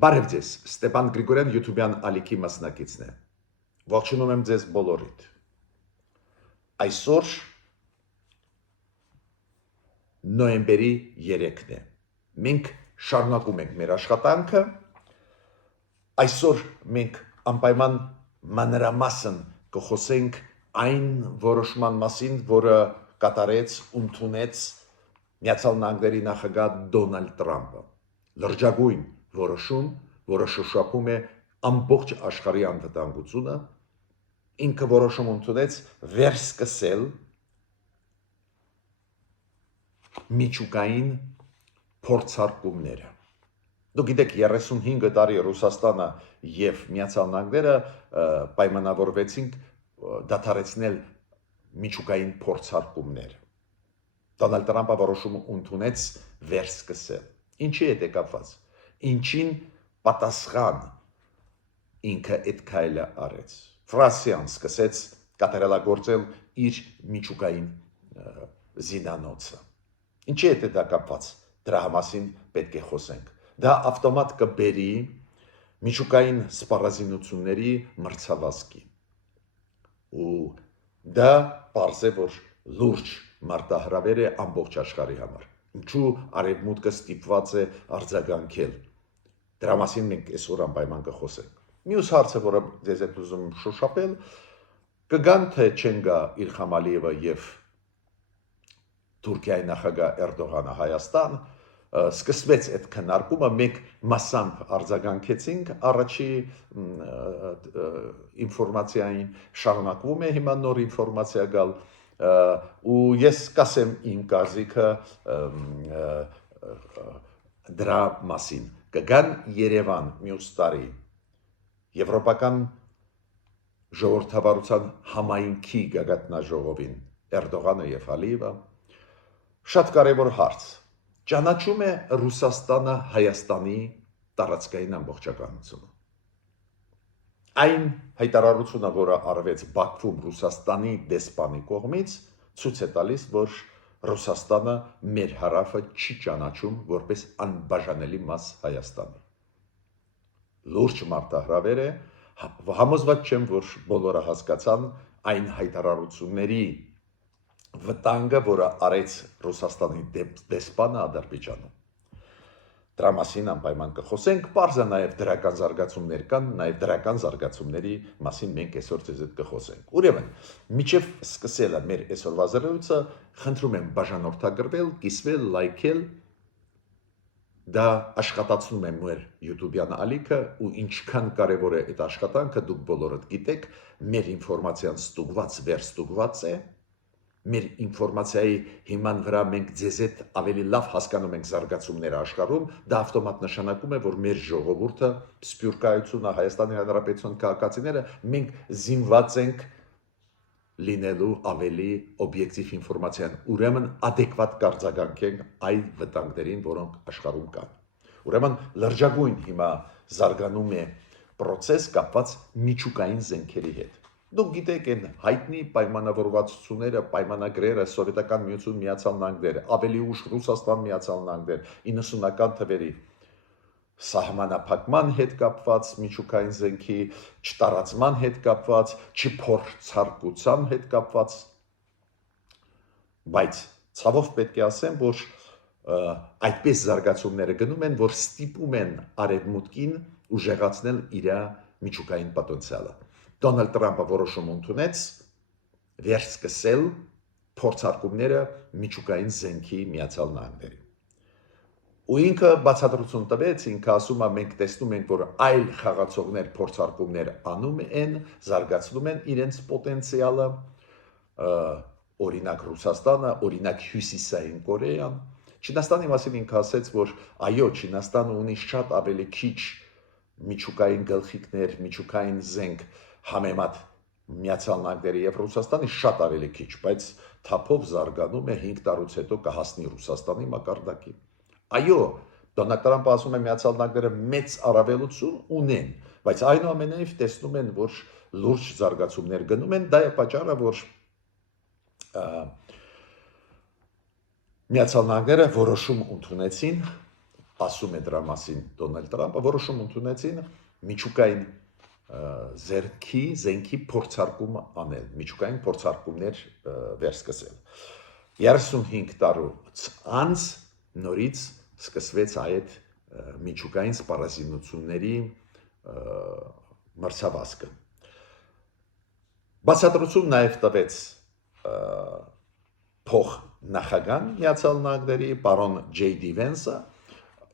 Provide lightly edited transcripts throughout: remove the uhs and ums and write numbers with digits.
Բարև ձեզ, Ստեփան Գրիգորյան YouTube-յան ալիքի մասնակիցն է։ Ողջունում եմ ձեզ բոլորիդ։ Այսօր նոյեմբերի 3-ն է։ Մենք շարունակում ենք մեր աշխատանքը։ Այսօր մենք անպայման մանրամասն կխոսենք այն որոշման մասին, որը կատարեց ընդունեց Միացյալ Նահանգների նախագահ Դոնալդ Տրամպը։ Լրջագույն որոշում, որը շոշափում է ամբողջ աշխարհի անվտանգությունը, ինքը որոշում ընդունեց վերսկսել միջուկային փորձարկումները։ Դուք գիտեք, 35 տարի Ռուսաստանը եւ Միացյալ Նահանգները պայմանավորվեցին դադարեցնել միջուկային փորձարկումները։ Դոնալդ Տրամպը որոշում ընդունեց վերսկսել։ Ինչի հետ է կապված։ Ինչին պատասխան ինքը այդ քայլը արեց։ Ֆրանսիան սկսեց կատարելագործել իր միջուկային զինանոցը։ Ինչի հետ է դա կապված։ Դրա մասին պետք է խոսենք։ Դա ավտոմատ կբերի միջուկային սպառազինությունների մրցավազքի։ Ու դա պարզ է, որ լուրջ մարտահրավեր է ամբողջ աշխարհի համար։ Ինչու արևմուտքը ստիպված է արձագանքել։ Դրա մասին մենք այսօր անպայման կխոսենք։ Մյուս հարցը, որը ձեզ հետ ուզում եմ շոշափել, կգան թե չեն գա Իլհամ Ալիևը եւ Թուրքիայի նախագահ Էրդողանը Հայաստան, սկսվեց այդ քննարկումը, մենք մասամբ արձագանքեցինք, առաջի ինֆորմացիային շարունակվում է հիմա նոր ինֆորմացիա գալ, ու ես կասեմ իմ կարծիքը դրա մասին։ Կգան Երևան մյուս տարի եվրոպական ժողովրդավարության համայնքի գագաթնաժողովին Էրդողանը եւ Ալիևը։ Շատ կարևոր հարց։ Ճանաչում է Ռուսաստանը Հայաստանի տարածքային ամբողջականությունը։ Այն հայտարարությունը, որը արվեց Բաքվում Ռուսաստանի դեսպանի կողմից, ցույց է տալիս, որ Ռուսաստանը մեր հարավը չի ճանաչում որպես անբաժանելի մաս Հայաստանի։ Լուրջ մարտահրավեր է, համոզված չեմ, որ բոլորը հասկացան այն հայտարարությունների վտանգը, որը արեց Ռուսաստանի դեսպանը Ադրբեջանում։ Դրա մասին անպայման կխոսենք, պարզ է նաև դրական զարգացումներ կան, նաև դրական զարգացումների մասին մենք այսօր ձեզ հետ կխոսենք։ Ուրեմն, միջև սկսելը մեր այսօրվա զրույցը, խնդրում եմ բաժանորդագրվել, կիսվել, լայքել, դա աշխատացնում է մեր YouTube-յան ալիքը ու ինչքան կարևոր է այդ աշխատանքը, դուք բոլորդ գիտեք, մեր ինֆորմացիան ստուգված, վերստուգված է, մեր ինֆորմացիայի հիման վրա մենք ձեզ հետ ավելի լավ հասկանում ենք զարգացումները աշխարհում, դա ավտոմատ նշանակում է, որ մեր ժողովուրդը, սփյուռքայությունը, Հայաստանի Հանրապետության քաղաքացիները մենք զինված ենք լինելու ավելի օբյեկտիվ ինֆորմացիան, ուրեմն adekvat կարձագանքենք այն վտանգներին, որոնք աշխարհում կան։ Ուրեմն լրջագույն հիմա զարգանում է process կապված միջուկային զենքերի հետ։ Դուք գիտեք այն հայտնի պայմանավորվածությունները, պայմանագրերը Սովետական միություն Միացյալ Նահանգները, ավելի ուշ Ռուսաստան Միացյալ Նահանգներ 90-ական թվերի սահմանափակման հետ կապված, միջուկային զենքի չտարածման հետ կապված, չփորձարկության հետ կապված, բայց ցավով պետք է ասեմ, որ այդպես զարգացումները գնում են, որ ստիպում են արևմուտքին ուժեղացնել իր միջուկային պոտենցիալը։ Դոնալդ Տրամպը որոշում ընդունեց վերսկսել փորձարկումները միջուկային զենքի Միացյալ Նահանգների։ Ու ինքը բացատրություն տվեց, ինքը ասում է, մենք տեսնում ենք, որ այլ խաղացողներ փորձարկումներ անում են, զարգացնում են իրենց պոտենցիալը, օրինակ Ռուսաստանը, օրինակ Հյուսիսային Կորեան։ Չինաստանի մասին ինքը ասեց, որ այո, Չինաստանը ունի շատ ավելի քիչ միջուկային գլխիկներ, միջուկային զենք համեմատ Միացյալ Նահանգների եւ Ռուսաստանի շատ ավելի քիչ, բայց թափով զարգանում է 5 տարուց հետո կհասնի Ռուսաստանի մակարդակին։ Այո, Դոնալդ Տրամպը ասում է Միացյալ Նահանգները մեծ առավելություն ունեն, բայց այնուամենայնիվ տեսնում են, որ լուրջ զարգացումներ գնում են, դա է պատճառը, որ Միացյալ Նահանգները որոշում ընդունեցին ասում է դրա մասին Դոնալդ Տրամպը, որոշում ընդունեցին միջուկային զենքի փորձարկում անել, միջուկային փորձարկումներ վերսկսել։ 35 տարուց անց նորից սկսվեց այդ միջուկային սպառազինությունների մրցավազքը։ Բացատրություն նաև տվեց փոխ նախագահ Միացյալ Նահանգների պարոն Ջեյ Վենսը,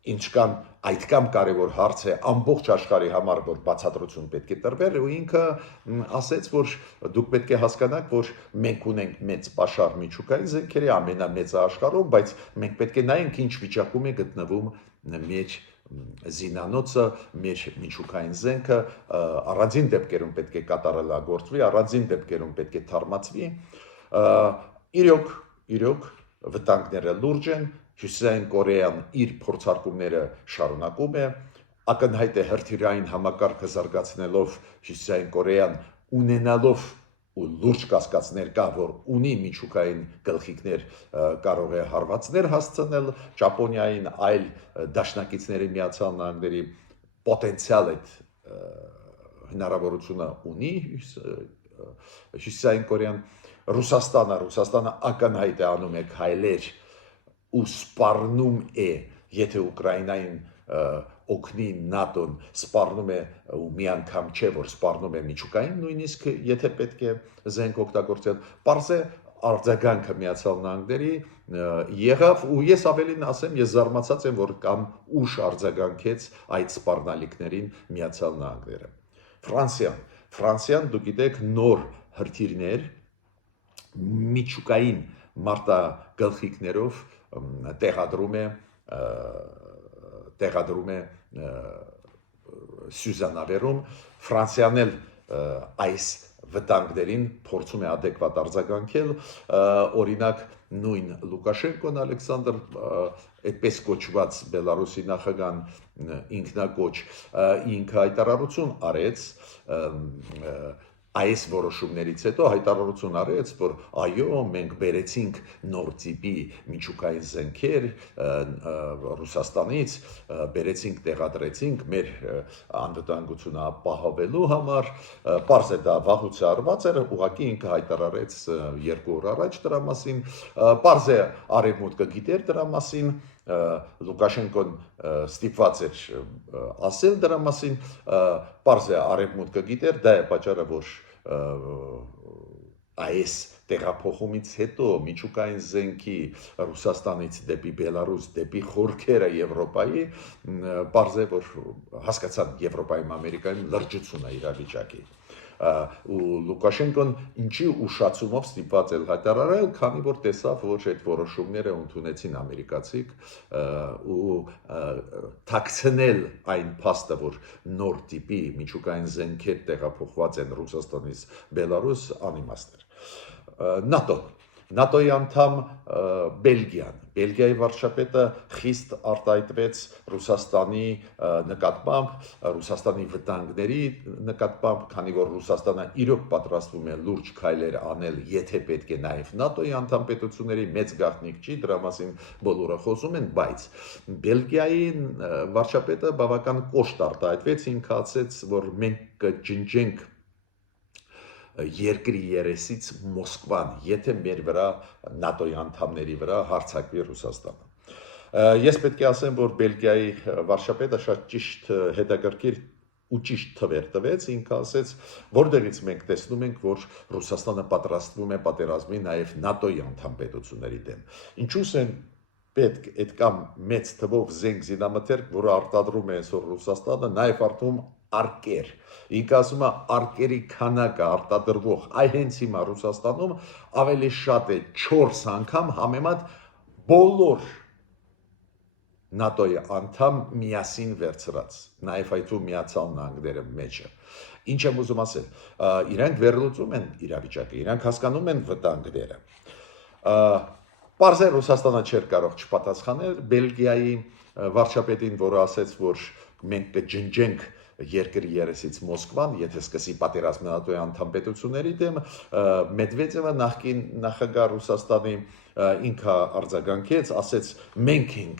ինչքան այդքան կարևոր հարց է ամբողջ աշխարհի համար, որ բացատրություն պետք է տրվեր, ու ինքը ասեց, որ դուք պետք է հասկանաք, որ մենք ունենք մեծ պաշար միջուկային զենքերի, ամենամեծը աշխարհում, բայց մենք պետք է նայենք ինչ վիճակում է գտնվում մեր զինանոցը, մեր միջուկային զենքը, առանձին դեպքերում պետք է կատարելագործվի, առանձին դեպքերում պետք է թարմացվի։ Իրոք վտանգները լուրջ են, Հյուսիսային Կորեան իր փորձարկումները շարունակում է, ակնհայտ է հրթիռային համակարգը զարգացնելով Հյուսիսային Կորեան ունենալով ու լուրջ կասկածներ կա, որ ունի միջուկային գլխիկներ, կարող է հարվածներ հասցնել Ճապոնիային, այլ դաշնակիցների Միացյալ Նահանգների պոտենցիալ այդ հնարավորությունը ունի Հյուսիսային Կորեան, Ռուսաստանը ակնհայտ է անում է քայլեր ու սպառնում է, եթե Ուկրաինային օգնի ՆԱՏՕ-ն, սպառնում է ու մի անգամ չէ, որ սպառնում է միջուկային, նույնիսկ եթե պետք է զենք օգտագործել, պարզ է արձագանքը Միացյալ Նահանգների եղավ, ու ես ավելին ասեմ, ես զարմացած եմ, որ կամ ուշ արձագանքեց այդ սպառնալիքներին Միացյալ Նահանգները։ Ֆրանսիան, դուք գիտեք, նոր հրթիռներ միջուկային մարտագլխիկներով տեղադրում է Սյուզանավերում, Ֆրանսիան էլ այս վտանգներին փորձում է adekvat արձագանքել, օրինակ նույն Լուկաշենկոն Ալեքսանդր, այդպես կոչված Բելարուսի նախագահան ինքնակոչ, ինքը հայտարարություն արեց այս որոշումներից հետո հայտարարություն արեց, որ այո, մենք բերեցինք նոր տիպի միջուկային զենքեր Ռուսաստանից, բերեցինք, տեղադրեցինք մեր անվտանգությունը ապահովելու համար, պարզ է դա վաղուց արված էր, ուղղակի ինքը հայտարարեց 2 օր առաջ դրա մասին, պարզ է արևմուտքը գիտեր դրա մասին, Լուկաշենկոն ստիպված էր ասել դրա մասին, պարզ է արևմուտքը գիտեր, դա է պատճառը, որ այս տեղափոխումից հետո միջուկային զենքի Ռուսաստանից դեպի Բելարուս, դեպի խորքերը Եվրոպայի, պարզ է, որ հասկացան Եվրոպայում, Ամերիկայում լրջություն է իրավիճակի։ Ու Լուկաշենկոն ինչի ուշացումով ստիպված է հայտարարել, քանի որ տեսավ, որ այդ որոշումները ընդունեցին ամերիկացիք ու թաքցնել այն փաստը, որ նոր տիպի միջուկային զենքեր տեղափոխված են Ռուսաստանից Բելարուս, անիմաստ էր։ ՆԱՏՕ-ի անդամ Բելգիայի վարչապետը խիստ արտահայտվեց Ռուսաստանի նկատմամբ, Ռուսաստանի վտանգների նկատմամբ, քանի որ Ռուսաստանը իրոք պատրաստվում է լուրջ քայլեր անել, եթե պետք է նաև ՆԱՏՕ-ի անդամ պետությունների մեծ գաղտնիք չի, դրա մասին բոլորը խոսում են, բայց Բելգիայի վարչապետը բավական կոշտ արտահայտվեց, ինքը ասաց, որ մենք կջնջենք երկրի երեսից Մոսկվան, եթե մեր վրա ՆԱՏՕ-ի անդամների վրա հարձակվի Ռուսաստանը։ Ես պետք է ասեմ, որ Բելգիայի վարչապետը շատ ճիշտ հետաքրքիր ու ճիշտ թվեր տվեց, ինքը ասեց, որտեղից մենք տեսնում ենք, որ Ռուսաստանը պատրաստվում է պատերազմի նաև ՆԱՏՕ-ի անդամ պետությունների դեմ։ Ինչու՞ս են պետք այդքան մեծ թվով զենք զինամթերք, որը արտադրում է այսօր Ռուսաստանը, նաև արտադրում արկեր։ Ինքը ասում է, արկերի քանակը արտադրվող հենց հիմա Ռուսաստանում ավելի շատ է 4 անգամ համեմատ բոլոր ՆԱՏՕ-ի անդամ միասին վերցրած, նաև այդու Միացյալ Նահանգները մեջը։ Ինչ եմ ուզում ասել, իրանք վերլուծում են իրավիճակը, իրանք հասկանում են վտանգները։ Պարզ է Ռուսաստանը չէր կարող չպատասխանել Բելգիայի վարչապետին, որը ասեց, որ մենք կջնջենք երկրի երեսից Մոսկվան, եթե սկսի պատերազմ ՆԱՏՕ-ի անդամ պետությունների դեմ, Մեդվեդևը նախկին նախագահ Ռուսաստանի ինքը արձագանքեց, ասեց մենք ենք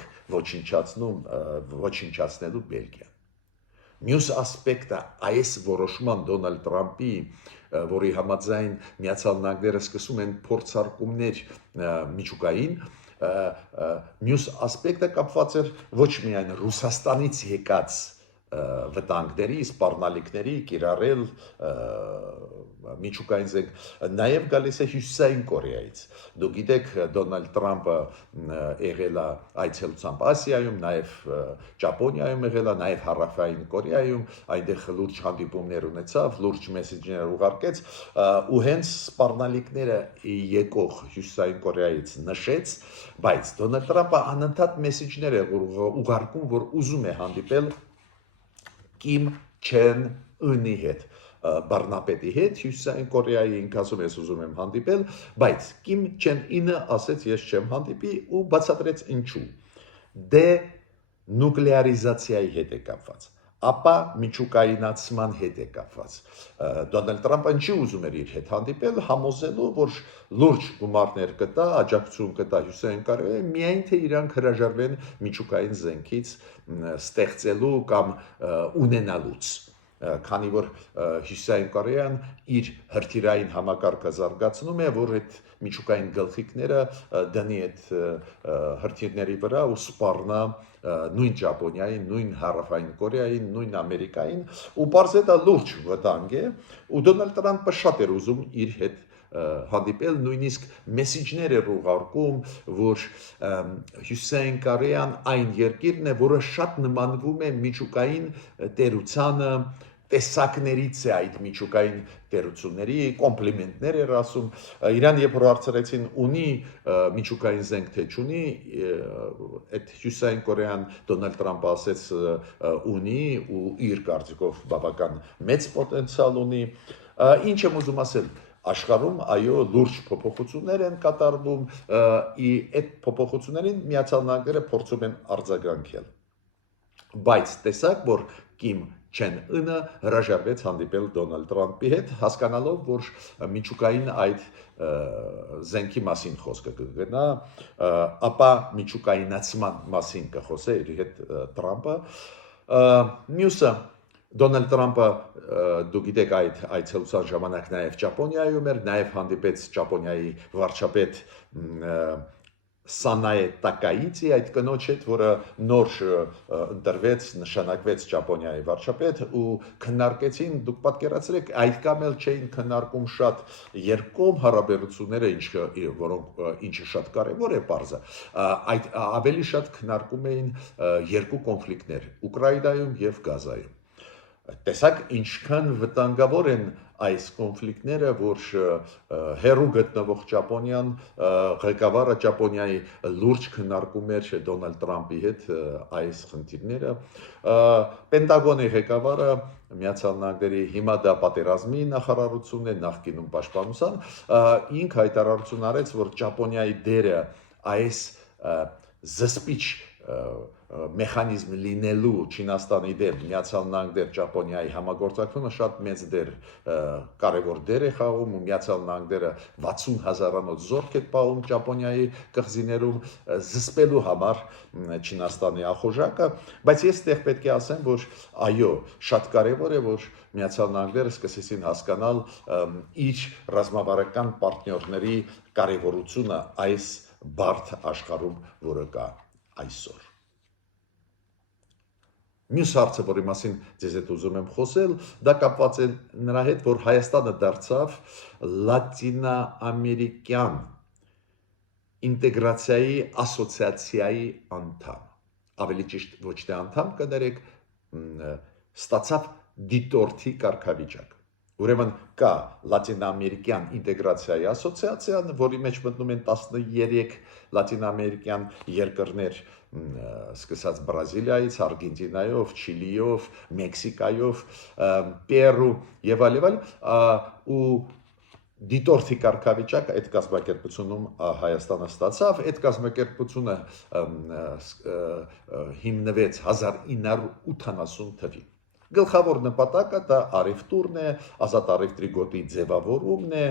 ոչնչացնելու Բելգիան։ Մյուս ասպեկտը այս որոշման Դոնալդ Տրամպի, որի համաձայն Միացյալ Նահանգները սկսում են փորձարկումներ միջուկային, մյուս ասպեկտը կապված էր ոչ միայն Ռուսաստանից եկած վտանգների, սպառնալիքների, կիրառել միջուկային զենք, նաև գալիս է Հյուսիսային Կորեայից։ Դուք գիտեք, Դոնալդ Տրամպը եղել է այցելությամբ Ասիայում, նաև Ճապոնիայում եղել է, նաև Հարավային Կորեայում, այնտեղ լուրջ հանդիպումներ ունեցավ, լուրջ մեսեջներ ուղարկեց, ու հենց սպառնալիքները եկող Հյուսիսային Կորեայից նշեց, բայց Դոնալդ Տրամպը անընդհատ մեսեջներ է ուղարկում, որ ուզում է հանդիպել Կիմ Չեն Ընի հետ, բռնապետի հետ, Հյուսիսային Կորեայի ինքը ասում ես ուզում եմ հանդիպել, բայց Կիմ Չեն Ինը ասեց ես չեմ հանդիպի ու բացատրեց ինչու։ Դե նուկլեարիզացիայի հետ է կապված, ապա միջուկայինացման հետ է կապված։ Դոնալդ Տրամպը ինչի ուզում էր իր հետ հանդիպել, համոզելու, որ լուրջ գումարներ կտա, աջակցություն կտա Հյուսիսային Կորեային, միայն թե իրանք հրաժարվեն միջուկային զենքից ստեղծելու կամ ունենալուց, քանի որ Հյուսիսային Կորեան իր հրթիռային համակարգը զարգացնում է, որ այդ միջուկային գլխիկները դնի այդ հրթիռների վրա ու սպառնա նույն Ճապոնիային, նույն Հարավային Կորեային, նույն Ամերիկային, ու պարզ է դա լուրջ վտանգ է, ու Դոնալդ Տրամպը շատ էր ուզում իր հետ հանդիպել, նույնիսկ մեսիջներ էր ուղարկում, որ Հյուսիսային Կորեան այն երկիրն է, որը շատ նմանվում է միջուկային տերությանը, տեսակներից է այդ միջուկային տերությունների, կոմպլիմենտներ էր ասում, իրան երբ որ հարցրեցին ունի միջուկային զենք թե չունի, այդ Հյուսիսային Կորեան Դոնալդ Տրամպը ասեց ունի ու իր կարծիքով բավական մեծ պոտենցիալ ունի, ինչ եմ ուզում ասել, աշխարհում այո լուրջ փոփոխություններ են կատարվում, այդ փոփոխություններին Միացյալ Նահանգները փորձում են արձագանքել, բայց տեսակ, որ Կիմ Չեն Ընը հրաժարվեց հանդիպել Դոնալդ Տրամպի հետ, հասկանալով, որ միջուկային այդ զենքի մասին խոսքը կգնա, ապա միջուկայինացման մասին կխոսե իր հետ Տրամպը, մյուսը Դոնալդ Տրամպը դուք գիտեք այդ այցելության ժամանակ նաև Ճապոնիայում էր, նաև հանդիպեց Ճապոնիայի վարչապետ Սանայե Տակայիցի այդ կնոջ հետ, որը նոր ընտրվեց, նշանակվեց Ճապոնիայի վարչապետ ու քննարկեցին, դուք պատկերացրեք, այդքան էլ չէին քննարկում շատ երկկողմ հարաբերությունները, ինչը շատ կարևոր է պարզը, ավելի շատ քննարկում էին երկու կոնֆլիկտներ՝ Ուկրաինայում եւ Գազայում։ Տեսակ ինչքան վտանգավոր են այս կոնֆլիկտները, որ հերու գտնվող Ճապոնիան, ղեկավարը Ճապոնիայի լուրջ քննարկում էր Դոնալդ Տրամպի հետ այս խնդիրները, Պենտագոնի ղեկավարը Միացյալ Նահանգների հիմա դա պատերազմի նախարարությունն է, նախկինում պաշտպանության, ինքը հայտարարություն արեց, որ Ճապոնիայի դերը այս զսպիչ մեխանիզմ լինելու Չինաստանի դեր, Միացյալ Նահանգներ Ճապոնիայի համագործակցությունը շատ մեծ դեր, կարևոր դեր է խաղում, ու Միացյալ Նահանգները 60,000-անոց զորք է պահում Ճապոնիայի կղզիներում զսպելու համար Չինաստանի ախորժակը, բայց ես այդտեղ պետք է ասեմ, որ այո, շատ կարևոր է, որ Միացյալ Նահանգները սկսեցին հասկանալ իր ռազմավարական պարտներների կարևորությունը այս բարդ աշխարհում, որը կա այսօր։ Մյուս հարցը, որի մասին ձեզ հետ ուզում եմ խոսել, դա կապված է նրա հետ, որ Հայաստանը դարձավ լատինաամերիկյան ինտեգրացիայի ասոցիացիայի անդամ, ավելի ճիշտ ոչ թե անդամ կներեք, ստացավ դիտորդի կարգավիճակ։ Ուրեմն կա լատինաամերիկյան ինտեգրացիայի ասոցիացիան, որի մեջ մտնում են 13 լատինաամերիկյան երկրներ, սկսած Բրազիլիայից, Արգենտինայով, Չիլիով, Մեքսիկայով, Պերու եւ այլն, ու դիտորդի կարգավիճակ այդ կազմակերպությունում Հայաստանը ստացավ, այդ կազմակերպությունը հիմնվեց 1980 թվականին։ Գլխավոր նպատակը դա առևտուրն է, ազատ առևտրի գոտի ձևավորումն է,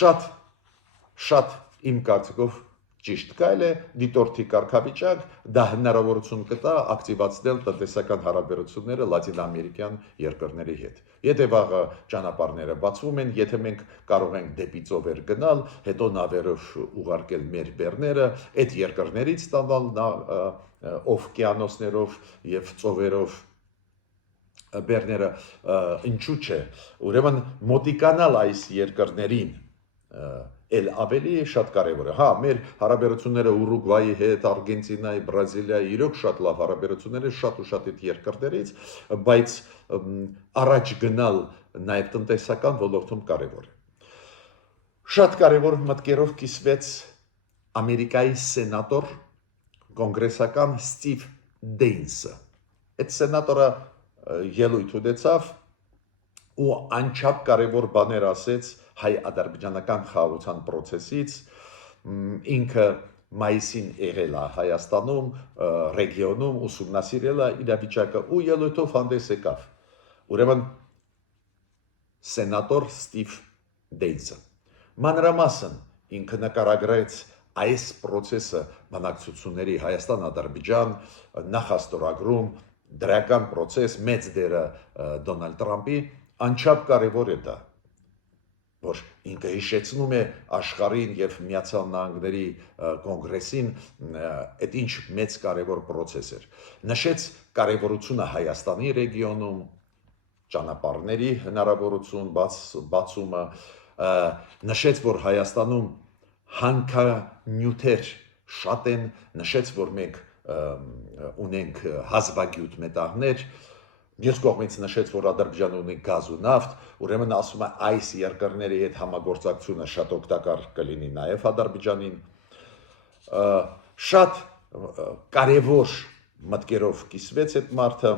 շատ իմ կարծիքով ճիշտ կայլ է դիտորդի կարգավիճակ, դա հնարավորություն կտա ակտիվացնել տնտեսական հարաբերությունները լատինամերիկյան երկրների հետ։ Եթե վաղը ճանապարհները բացվում են, եթե մենք կարող ենք դեպի ծովեր գնալ, հետո նավերով ուղարկել մեր բեռները, այդ երկրներից ստանալ օվկիանոսներով եւ ծովերով բեռները, ինչու՞ չէ, ուրեմն մոտիկանալ այս երկրներին էլ ավելի շատ կարևոր է։ Հա, մեր հարաբերությունները Ուրուգվայի հետ, Արգենտինայի, Բրազիլիայի իրոք շատ լավ հարաբերություններ են շատ ու շատ այդ երկրներից, բայց առաջ գնալ նաև տնտեսական ոլորտում կարևոր է։ Շատ կարևոր մտքերով կիսվեց Ամերիկայի սենատոր կոնգրեսական Ստիվ Դեյնսը։ Այդ սենատորը ելույթ ունեցավ ու անչափ կարևոր բաներ ասեց հայ-ադրբեջանական խաղաղության process-ից, ինքը մայիսին եղել է Հայաստանում, ռեգիոնում ուսումնասիրել է իրավիճակը ու ելույթով հանդես եկավ։ Ուրեմն սենատոր Ստիվ Դեյնսը մանրամասն ինքը նկարագրեց այս process-ը բանակցությունների Հայաստան-Ադրբեջան նախաստորագրում դրական process մեծ դերը Դոնալդ Տրամպի անչափ կարևոր է դա, որ ինքը հիշեցնում է աշխարհին եւ Միացյալ Նահանգների կոնգրեսին այդ ինչ մեծ կարևոր process էր։ Նշեց կարևորությունը Հայաստանի ռեգիոնում, ճանապարհների հնարավորություն բացումը, նշեց, որ Հայաստանում հանքանյութեր շատ են, նշեց, որ մենք ունենք հազվագյուտ մետաղներ, մյուս կողմից նշեց, որ Ադրբեջանը ունի գազ ու նավթ, ուրեմն ասում է այս երկրների հետ համագործակցությունը շատ օգտակար կլինի նաև Ադրբեջանին։ Շատ կարևոր մտքերով կիսվեց այդ մարդը,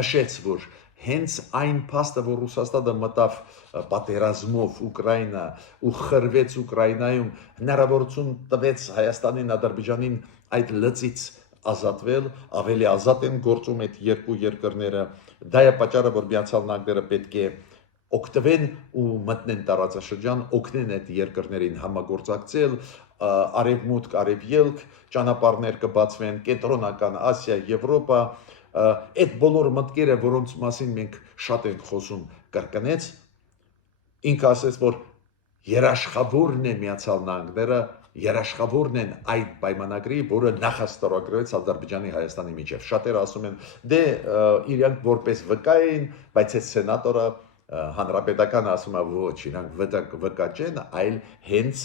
նշեց, որ հենց այն փաստը, որ Ռուսաստանը մտավ պատերազմով Ուկրաինա ու խրվեց Ուկրաինայում, հնարավորություն տվեց Հայաստանին, Ադրբեջանին այդ լծից ազատվել, ավելի ազատ են գործում այդ երկու երկրները, դա է պատճառը, որ Միացյալ Նահանգները պետք է օգտվեն ու մտնեն տարածաշրջան, օգնեն այդ երկրներին համագործակցել, արևմուտք, արևելք, ճանապարհներ կբացվեն, կենտրոնական Ասիա, Եվրոպա, այդ բոլոր մտքերը, որոնց մասին մենք շատ ենք խոսում, կրկնեց, ինքը ասեց, որ երաշխավորն է Միացյալ Նահանգները, երաշխավորն են այդ պայմանագրի, որը նախաստորագրվեց Ադրբեջանի Հայաստանի միջև։ Շատերը ասում են, դե իրանք որպես վկա էին, բայց այդ սենատորը հանրապետական ասում է, ոչ, իրանք վկա չեն, այլ հենց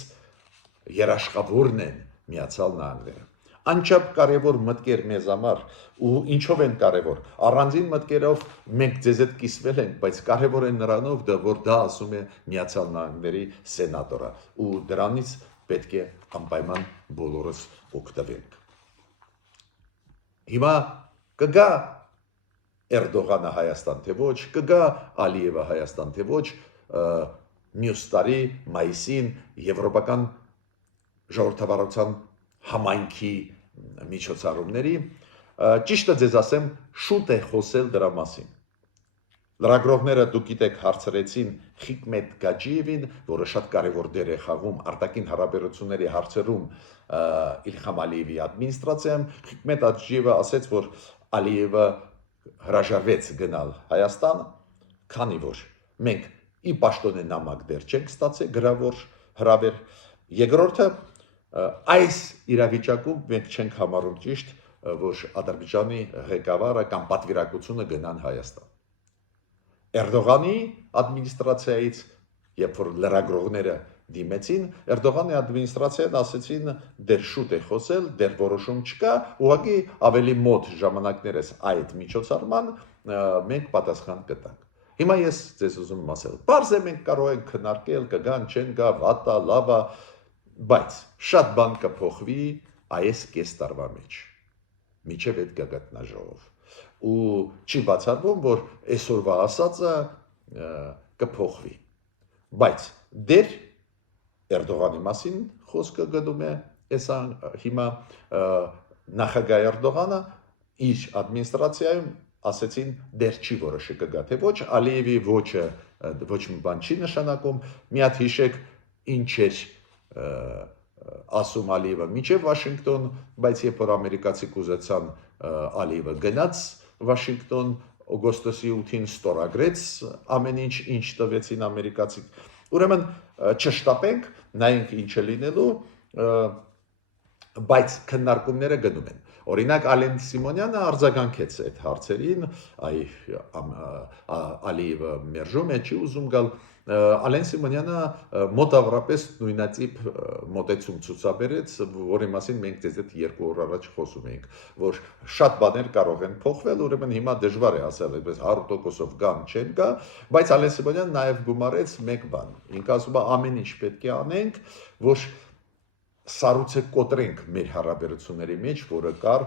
երաշխավորն են Միացյալ Նահանգները։ Անչափ կարևոր մտքեր մեզ համար ու ինչով են կարևոր։ Առանձին մտքերով մենք ձեզ հետ կիսվել ենք, բայց կարևոր է նրանով, որ դա ասում է Միացյալ Նահանգների սենատորը ու դրանից պետք է անպայման բոլորս օգտվենք։ Հիմա կգա Էրդողանը Հայաստան թե ոչ, կգա Ալիևը Հայաստան թե ոչ, մյուս տարի մայիսին եվրոպական ժողովրդավարության համայնքի միջոցառումների, ճիշտը ձեզ ասեմ, շուտ է խոսել դրա մասին։ Լրագրողները դուք գիտեք հարցրեցին Խիկմետ Գաջիևին, որը շատ կարևոր դեր է խաղում արտաքին հարաբերությունների հարցերում Իլհամ Ալիևի ադմինիստրացիայում, Խիկմետ Գաջիևը ասաց, որ Ալիևը հրաժարվեց գնալ Հայաստան, քանի որ մենք ի պաշտոնե նամակ դեռ չենք ստացել գրավոր հրավեր, երկրորդը այս իրավիճակում մենք չենք համարում ճիշտ, որ Ադրբեջանի ղեկավարը կամ պատվիրակությունը գնան Հայաստան։ Էրդողանի ադմինիստրացիայից, երբ որ լրագրողները դիմեցին, Էրդողանի ադմինիստրացիան ասեցին, դեռ շուտ է խոսել, դեռ որոշում չկա, ուղղակի ավելի մոտ ժամանակներս այդ միջոցառման մենք պատասխան կտանք։ Հիմա ես ձեզ ուզում եմ ասել, պարզ է մենք կարող ենք քննարկել, կգան, չեն գա, վատա, լավա, բայց շատ բան կփոխվի այս կես տարվա մեջ, միջև այդ գագաթնաժողով, ու չի բացառվում, որ այսօրվա ասածը կփոխվի, բայց դեռ Էրդողանի մասին խոսքը գնում է, հիմա նախագահ Էրդողանը իր ադմինիստրացիայում ասեցին դեռ չի որոշը կգա թե ոչ, Ալիևի ոչը ոչ մի բան չի նշանակում, մի հատ հիշեք ինչ էր ասում Ալիևը մինչև Վաշինգտոն, բայց երբ որ ամերիկացի կուզեցան Ալիևը գնաց Վաշինգտոն օգոստոսի 8-ին ստորագրեց ամեն ինչ տվեցին ամերիկացի։ Ուրեմն չշտապենք, նայենք ինչ է լինելու, բայց քննարկումները գնում են։ Օրինակ Ալեն Սիմոնյանը արձագանքեց այդ հարցերին, Ալիևը մերժում է, չի ուզում գալ։ Ալեն Սիմոնյանը մոտավորապես նույնատիպ մոտեցում ցուցաբերեց, որի մասին մենք դες այդ 2 օր առաջ խոսում էինք, որ շատ բաներ կարող են փոխվել, ուրեմն հիմա դժվար է ասել, այդպես 100%-ով գան չեն գա, բայց Ալեն Սիմոնյանը նաև գումարեց մեկ բան։ Ինքը ասում է ամեն ինչ պետք է անենք, որ սառույցը կոտրենք մեր հարաբերությունների մեջ, որը կար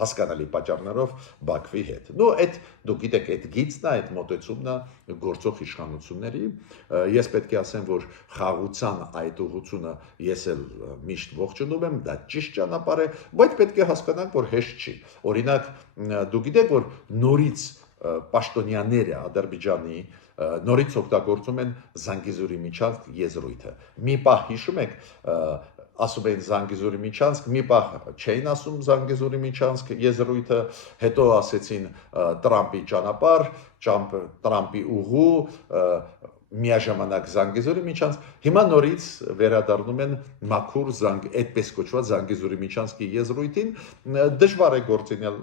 հասկանալի պատճառներով Բաքվի հետ։ Նո, այդ դու գիտեք, այդ գիծն է, այդ մոտեցումն է գործող իշխանությունների։ Ես պետք է ասեմ, որ խաղաղության այդ ուղղությունը ես էլ միշտ ողջունում եմ, դա ճիշտ ճանապարհ է, բայց պետք է հասկանանք, որ հեշտ չի։ Օրինակ, դու գիտեք, որ նորից պաշտոնյաները Ադրբեջանի նորից օգտագործում են Զանգեզուրի միջանցք եզրույթը։ Մի պահ հիշում եք, ասում էին Զանգեզուրի միջանցք, մի պահ չէին ասում Զանգեզուրի միջանցք եզրույթը, հետո ասեցին Տրամպի ճանապարհ, Տրամպի ուղու, միաժամանակ Զանգեզուրի միջանցք, հիմա նորից վերադառնում են մաքուր այդպես կոչված Զանգեզուրի միջանցքի եզրույթին, դժվար է գործինել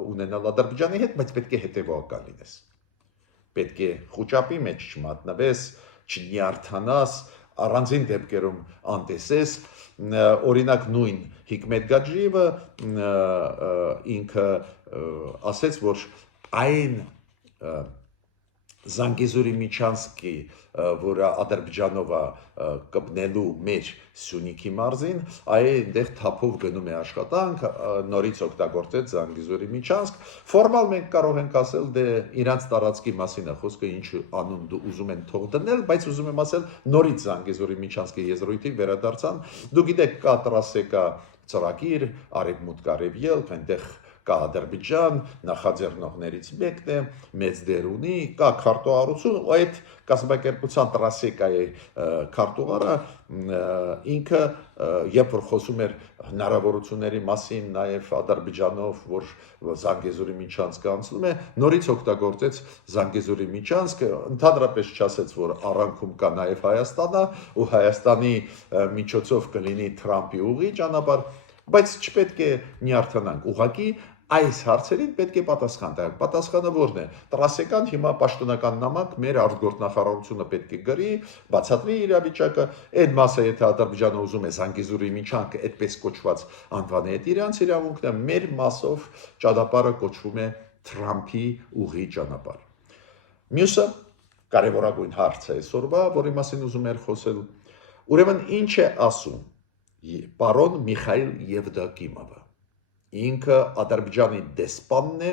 ունենալ Ադրբեջանի հետ, բայց պետք է հետևողական լինես։ Պետք է խոճապի մեջ չմատնվես, չնյարդանաս, առանձին դեպքերում անտեսես, օրինակ նույն Հիկմետ Գաջիևը ինքը ասեց, որ այն Զանգեզուրի միջանցքի, որը Ադրբեջանով կպնելու մեր Սյունիքի մարզին, այնտեղ թափով գնում է աշխատանք, նորից օգտագործեց Զանգեզուրի միջանցք։ Ֆորմալ մենք կարող ենք ասել, դե իրանց տարածքի մասին է խոսքը, ինչ անուն դու ուզում են թող դնել, բայց ուզում եմ ասել, նորից Զանգեզուրի միջանցքի եզրույթի վերադարձան։ Դու գիտեք, կա տրասեկա ծրագիր, արևմուտք արևելք, այնտեղ կա Ադրբեջան, նախաձեռնողներից մեկն է, մեծ դեր ունի, կա քարտուղարություն, այդ կազմակերպության տրասեկայի քարտուղարը ինքը երբ որ խոսում էր հնարավորությունների մասին, նաև Ադրբեջանով, որ Զանգեզուրի միջանցքը անցնում է, նորից օգտագործեց Զանգեզուրի միջանցքը, ընդհանրապես չասեց, որ առանքում կա նաև Հայաստանը, ու Հայաստանի միջոցով կլինի Թրամփի ուղի ճանապարհ, բայց չպետք է նյարդանանք, ուղղակի այս հարցերին պետք է պատասխան տալ։ Պատասխանը ո՞րն է։ Տրասեկան հիմա պաշտոնական նամակ մեր արտգործնախարարությունը պետք է գրի, բացատրի իրավիճակը, այդ մասը եթե Ադրբեջանը ուզում է Զանգեզուրի միջանցքը այդպես կոչված անվանի այդ իրանց իրավունքն է, մեր մասով ճանապարհը կոչվում է Թրամփի ուղի ճանապարհ։ Մյուսը կարևորագույն հարցը այսօրվա, որի մասին ուզում եմ խոսել, ուրեմն ինչ է ասում պարոն Միխայիլ Եվդոկիմովը։ Ինքը Ադրբեջանի դեսպանն է,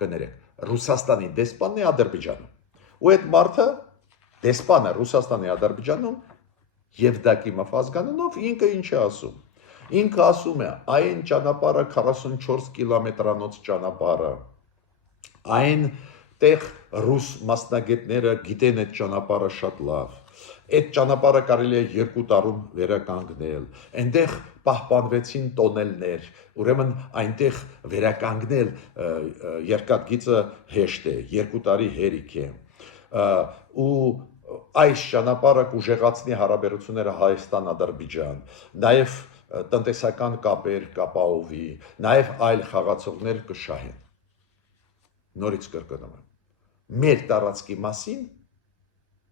կներեք, Ռուսաստանի դեսպանն է Ադրբեջանում։ Ու այդ մարդը դեսպանը Ռուսաստանի Ադրբեջանում Եվդոկիմով ազգանունով ինքը ինչ է ասում։ Ինքը ասում է, այն ճանապարհը 44 կիլոմետրանոց ճանապարհը, այնտեղ ռուս մասնագետները գիտեն այդ ճանապարհը շատ լավ։ Այդ ճանապարհը կարելի է 2 տարում վերականգնել, այնտեղ պահպանվեցին տոնելներ, ուրեմն այնտեղ վերականգնել երկաթգիծը հեշտ է, 2 տարի հերիք է, ու այս ճանապարհը կուժեղացնի հարաբերությունները Հայաստան-Ադրբեջան, նաև տնտեսական կապեր կապահովի, նաև այլ խաղացողներ կշահեն։ Նորից կրկնում եմ, մեր տարածքի մասին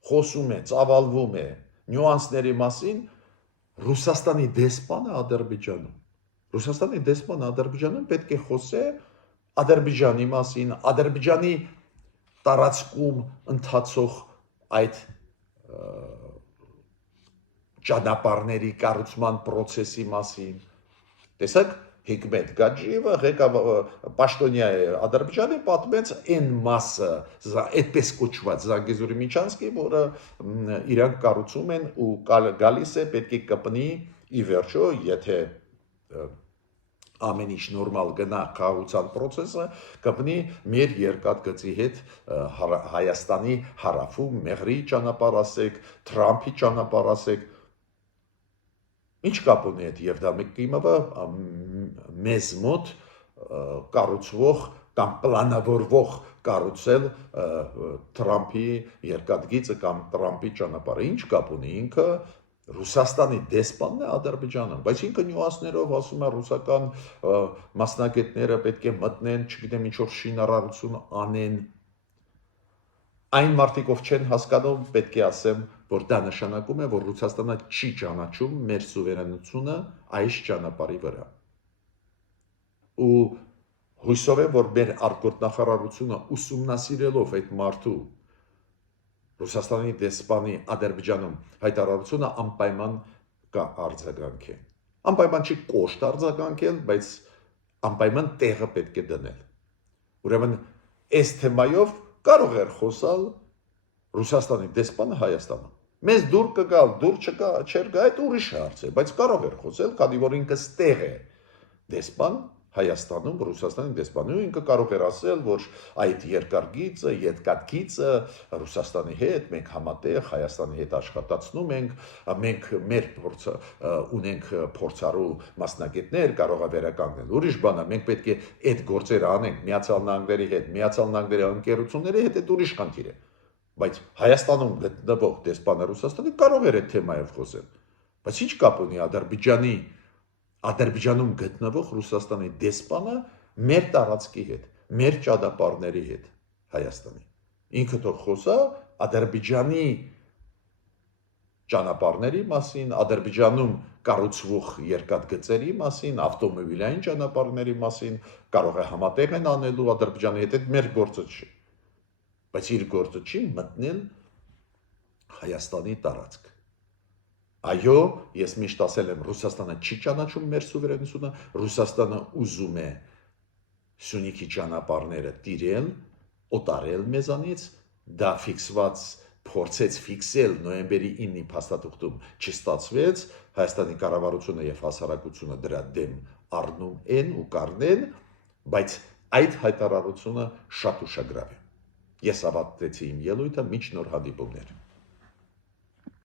խոսում է, ծավալվում է նյուանսների մասին Ռուսաստանի դեսպանը Ադրբեջանում։ Ռուսաստանի դեսպանը Ադրբեջանում պետք է խոսե Ադրբեջանի մասին, Ադրբեջանի տարածքում ընթացող այդ ճանապարհների կառուցման process-ի մասին։ Տեսեք, Հիկմետ Գաջիևը պաշտոնյա է Ադրբեջանի, պատմեց այն մասը, այդպես կոչված Զանգեզուրի միջանցքի, որը իրանք կառուցում են ու գալիս է պետք է կպնի ի վերջո, եթե ամեն ինչ նորմալ գնա խաղաղության process-ը կպնի մեր երկաթգծի հետ Հայաստանի հարավում Մեղրի ճանապարհ ասեք, Թրամփի ճանապարհ ասեք, ինչ կապ ունի այդ եւ դա մեկ իմը մեզ մոտ կառուցվող կամ պլանավորվող կառուցել Թրամփի երկաթգիծը կամ Թրամփի ճանապարհը ինչ կապ ունի ինքը Ռուսաստանի դեսպանն է Ադրբեջանում, բայց ինքը նյուանսներով ասում է ռուսական մասնագետները պետք է մտնեն, չգիտեմ ինչ որ շինարարություն անեն։ Այն մարդիկ, ով չեն հասկանում, պետք է ասեմ, որ դա նշանակում է, որ Ռուսաստանը չի ճանաչում մեր սուվերենությունը այս ճանապարհի վրա։ Ու հույսով եմ, որ մեր արտգործնախարարությունը ուսումնասիրելով այդ մարդու Ռուսաստանի դեսպանի Ադրբեջանում հայտարարությունը անպայման կարձագանքի։ Անպայման չի կոշտ արձագանքել, բայց անպայման տեղը պետք է դնել։ Ուրեմն այս թեմայով կարող էր խոսալ Ռուսաստանի դեսպանը Հայաստանում։ Մեզ դուր կգալ, դուր չկա, չեր գա, այդ ուրիշ հարց է, բայց կարող էր խոսել, քանի որ ինքը ստեղ է դեսպան Հայաստանում, Ռուսաստանի դեսպանը, ինքը կարող էր ասել, որ այդ երկարգիծը, երկաթգիծը Ռուսաստանի հետ մենք համատեղ Հայաստանի հետ աշխատացնում ենք, մենք մեր փորձը ունենք փորձառու մասնագետներ, կարող է վերականգնել։ Ուրիշ բան է, մենք պետք է այդ գործերը անենք Միացյալ Նահանգների հետ, Միացյալ Նահանգների ընկերությունների հետ, այդ ուրիշ խնդիր է։ Բայց Հայաստանում գտնվող դեսպանը Ռուսաստանի կարող էր այդ թեմայով խոսել։ Բայց ինչ կապ ունի Ադրբեջանում գտնվող Ռուսաստանի դեսպանը մեր տարածքի հետ, մեր ճանապարհների հետ Հայաստանի։ Ինքը թող խոսա Ադրբեջանի ճանապարհների մասին, Ադրբեջանում կառուցվող երկաթգծերի մասին, ավտոմոբիլային ճանապարհների մասին, կարող է համատեղ են անելու Ադրբեջանի հետ, այդ մեր գործը չի։ Բայց իր գործը չի մտնել Հայաստանի տարածք։ Այո, ես միշտ ասել եմ, Ռուսաստանը չի ճանաչում մեր սուվերենությունը, Ռուսաստանը ուզում է Սյունիքի ճանապարհները տիրել, օտարել մեզանից, դա ֆիքսված փորձեց ֆիքսել նոյեմբերի 9-ի փաստաթուղթում չստացվեց, Հայաստանի կառավարությունը եւ հասարակությունը դրա դեմ առնում են ու կառնեն, բայց այդ հայտարարությունը շատ ուշագրավ է։ Ես ավարտեցի իմ ելույթը, մինչ նոր հանդիպումներ։